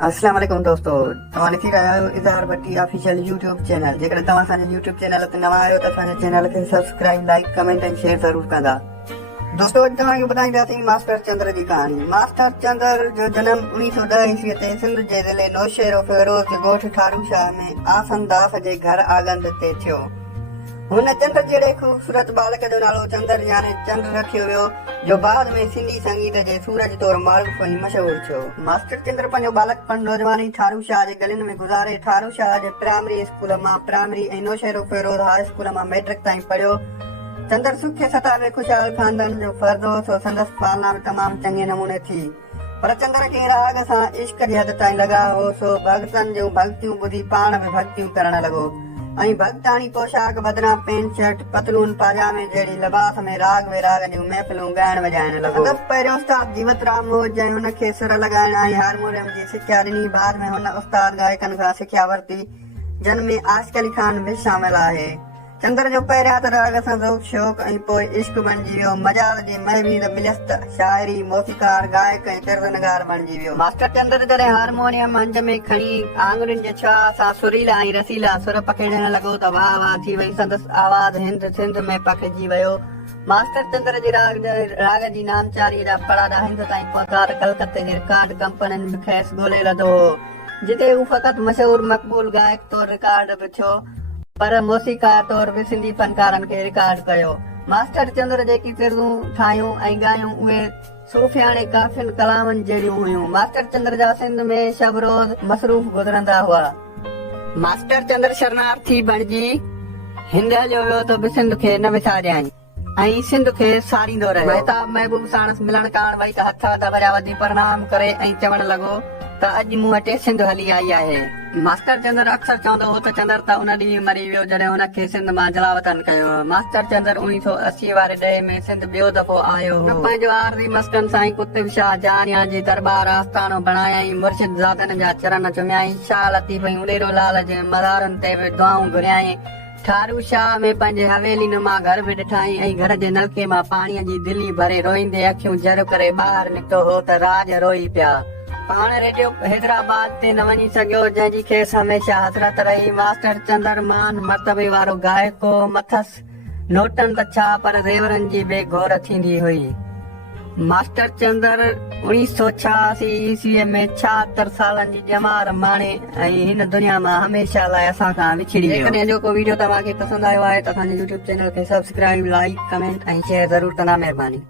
अस्सलाम वालेकुम दोस्तों, तव्हां ॾिसी रहिया आहियो इज़हार भट्टी ऑफिशियल यूट्यूब चैनल। जेकॾहिं तव्हां असांजे यूट्यूब चैनल ते नवां आहियो त असांजे चैनल खे सब्सक्राइब, लाइक, कमेंट ऐं शेयर ज़रूर कंदा। दोस्तों, अॼु तव्हांखे ॿुधाईंदासीं मास्टर चंद्र जी कहाणी। मास्टर चंद्र जो जनम 1910 ईस्वीअ ते सिंध जे ज़िले नौशेरो फिरोज जे ॻोठ ठारू शाह में आसनदास जे घर आगंद ते थियो। हुन चंद्र जहिड़े ख़ूबसूरत बालक जो नालो चंद्र यानी चंद्र रखियो वियो, जो बाद में सिंधी संगीत जे सूरज तौरु मारूफ़ ऐं मशहूर थियो। मास्टर चंद्र पंहिंजो बालकपण नौजवानी ठारू शाह जे गलियुनि में गुज़ारे। ठारू शाह जे प्राइमरी स्कूल मां प्राइमरी ऐं नौशेरो फिरोज हाई स्कूल मां मैट्रिक ताईं पढ़ियो। चंद्र सुखे सतह में खुशहाल ख़ानदान जो फर्द हो, सो संदसि पालना बि तमामु चङे नमूने थी। पर चंद्र खे राग सां इश्क जी हद ताईं लॻाव हो, सो भॻतनि जूं भक्तियूं ॿुधी पाण बि भक्तियूं करण लॻो ऐं भक्ताणी पोशाक बदिरां पेंट शर्ट, पतलून, पाजामे जहिड़ी लिबास में राग विराग जूं महफ़िलूं ॻाइण वॼाइण लॻो। पहिरियों उस्ताद जीवतराम हो, जंहिं हुनखे सुर लॻाइण ऐं हारमोनियम जी सिख्या ॾिनी। बाद में हुन उस्ताद गायकनि खां सिख्या वरिती, जिन में आशिक़ अली खान बि शामिल आहे। चंद्र जो पहिरियां त राग सां ज़ौक़ शौक़ ऐं पोइ इश्क बणिजी वियो। मजाल जी महवीद मिलियसि त शाइरी, मौसीकार, गायक ऐं तर्ज़नगार बणिजी वियो। मास्टर चंद्र जॾहिं हारमोनियम हंज में खणी आङुरियुनि जे छुआ सां सुरीला ऐं रसीला सुर पखेड़ण लॻो त वाह वाह थी वई। संदसि आवाज़ हिंद सिंध में पखिजी वियो। मास्टर चंद्र जी राग जी नामचारी जा पड़ाड़ा हिंद ताईं पहुता त कलकत्ते जी रिकॉर्ड कंपनियुनि बि खेसि ॻोल्हे लधो हो, जिते हू फ़क़ति मशहूर मक़बूल गायक तौरु रिकॉर्ड बि थियो, पर मौसीकार तौरु बि सिंधी फनकारनि खे रिकॉर्ड कयो। मास्टर चंद्र जेकी तिर्दूं ठाहियूं ऐं ॻायूं उहे सूफ़ियाणे काफ़ियुनि कलामनि जहिड़ियूं हुयूं। मास्टर चंद्र जा सिंध में शब रोज़ मसरूफ़ गुज़रंदा हुआ। मास्टर चंद्र शरणार्थी बणिजी हिंद हलियो वियो त बि सिंध खे न विसारियईं ऐं सिंध खे सारींदो रहियो। महताब महबूब साणसि मिलण काण वई त हथ दॿरिया वधी प्रणाम करे ऐं चवण लॻो त अॼु मूं वटि सिंध हली आई आहे। मास्टर चंद्र अक्सर चवंदो हो त चंद्र त उन ॾींहुं मरी वियो जॾहिं हुनखे सिंध मां जलावतन कयो। मास्टर चंद्र 1980 वारे ॾहे में सिंध ॿियो दफ़ो आयो हो। पंहिंजो आरज़ी मस्कन साईं कुतुब शाह जहानिया जी दरबार आस्थानो बणायईं, मुर्शिद ज़ादनि जा चरण चुमियाईं, शाह लतीफ़ ऐं उॾेरो लाल जे मज़ारनि ते बि दुआऊं घुरियाईं। ठारू शाह में पंहिंजे हवेली नुमा घर बि ॾिठाई ऐं घर जे नलके मां पाणीअ जी दिली भरे रोईंदे अखियूं जर करे ॿाहिरि निकितो हो त राज रोई पिया। पाण रेडियो हैदराबाद ते न वञी सघियो, जंहिंजी खेसि हमेशह हसरत रही। मास्टर चंद्र मान मर्तबे वारो गायक हो, मथसि नोटनि त छा पर ज़ेवरनि जी बेघोर थींदी हुई। मास्टर चंद्र 1986 ईस्वीअ में 76 सालनि जी ॼमार माणे ऐं हिन दुनिया मां हमेशह लाइ असां खां विछड़ी वियो। जेकॾहिं जो को वीडियो तव्हांखे पसंदि आयो आहे त असांजे यूट्यूब चैनल खे सब्सक्राइब, लाइक, कमेंट ऐं शेयर ज़रूर कंदा। महिरबानी।